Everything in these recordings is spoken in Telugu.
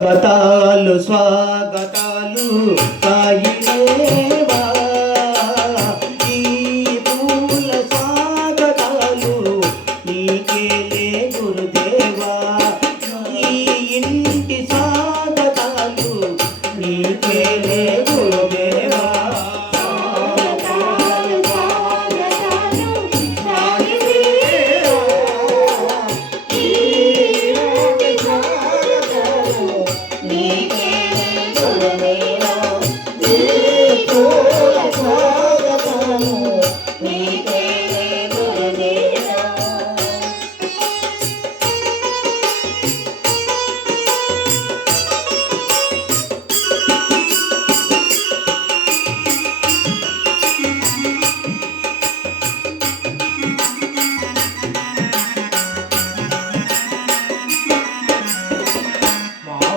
స్వాగతాలు స్వాగతాలు సాయి దేవా, ఈ పూల స్వాగతాలు నీకేలే గురుదేవా, ఈ ఇంటి స్వాగతాలు నీకేలే గురుదేవా.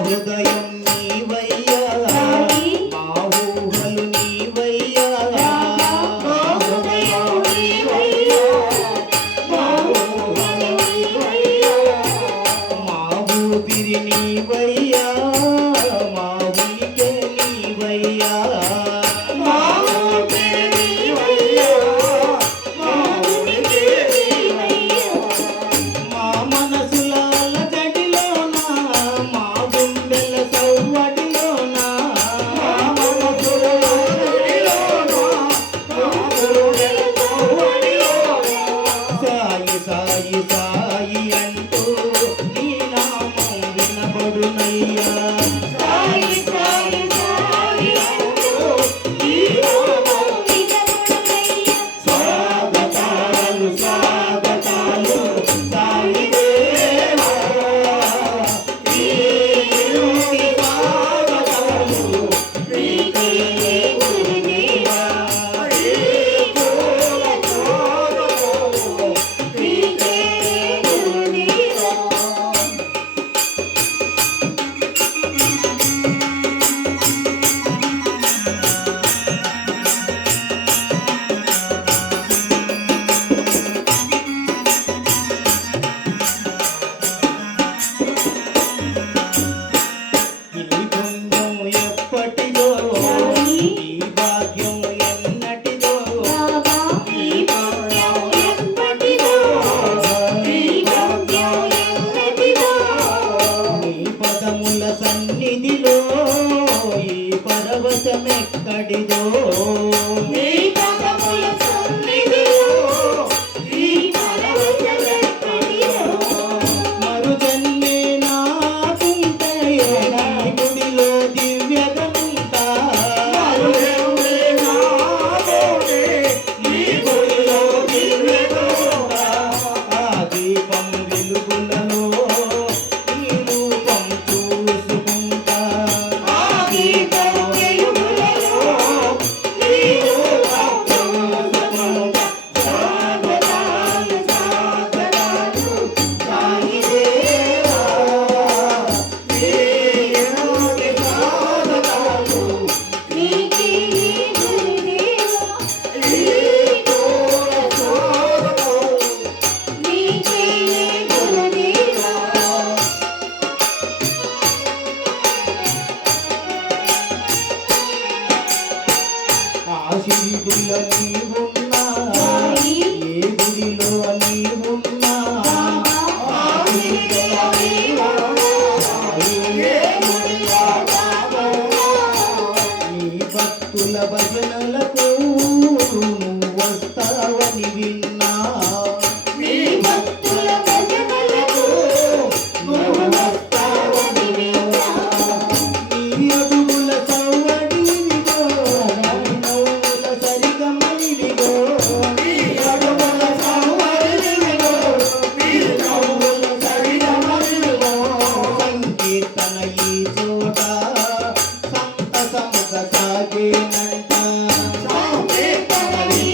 హృదయం నీవయ్యా, మా ఊహలు నీవయ్యా, మా హృదయం నీవయ్యా, మా ఊహలు నీవయ్యా, మా ఊపిరి నీవయ్యా, మా ఉనికి నీవయ్యా, మా ఊపిరి నీవయ్యా, మా ఉనికి నీవయ్యా, మా మనసుల అలజడిలోనా, మా గుండెల సవ్వడిలోనా, మా మనసుల అలజడిలోనా, మా గుండెల సవ్వడిలోనా, సాయి సాయి సాయి అంటూ నీ నామం వినబడునయ్యా, సాయి సాయి సాయి అంటూ నీ నామం వినబడునయ్యా. స్వాగతాలు స్వాగతాలు సాయి దేవా, ఈ ఇంటి స్వాగతాలు నీకేలే గురుదేవా, ఈ పూల స్వాగతాలు నీకేలే గురుదేవా. ఈ పుణ్యం ఎప్పటిదో, ఈ భాగ్యం ఎన్నటిదో, ఈ పుణ్యం ఎప్పటిదో, ఈ భాగ్యం ఎన్నటిదో, నీ పదముల సన్నిధిలో ఈ పరవశమెక్కడిదో, నీ పదముల సన్నిధిలో ఈ పరవశమెక్కడిదో, మరు జన్మే నాకుంటే నీ గుడిలో దివ్యగముంటా, మరు జన్మే నాకుంటే నీ గుడిలో దివ్యగముంటా, ఆ దీపం వెలుగులలో నీ రూపం చూసుకుంటా, ఆ దీపం వెలుగులలో నీ రూపం చూసుకుంటా. స్వాగతాలు స్వాగతాలు సాయి దేవా, ఈ ఇంటి స్వాగతాలు నీకేలే గురుదేవా, ఈ పూల స్వాగతాలు నీకేలే గురుదేవా. ఆ శివుడిలో నీవున్నా, ఏ గుడిలో నీవున్నా, ఆ గుడిలో నీవున్నా, ఏ గుడిలో నీవున్నా, నీ భక్తుల భజనలకు నువ్వు వస్తావని విన్నా, నీ భక్తుల భజనలకు నువ్వు వస్తావని విన్నా, నీ అడుగుల సవ్వడివిగో, నీ నవ్వుల సరిగమలివిగో, నీ అడుగుల సవ్వడివిగో, నీ నవ్వుల సరిగమలివిగో, సంకీర్తన ఈ చోట సంతసముగ సాగేనంట, సంకీర్తన ఈ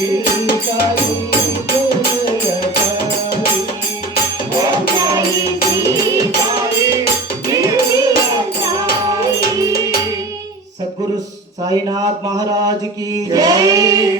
శ్రీ సాయి జయ సాయి. ఓం సాయి శ్రీ సాయి జయ సాయి. సద్గురు సాయినాథ్ మహారాజ్ की జై.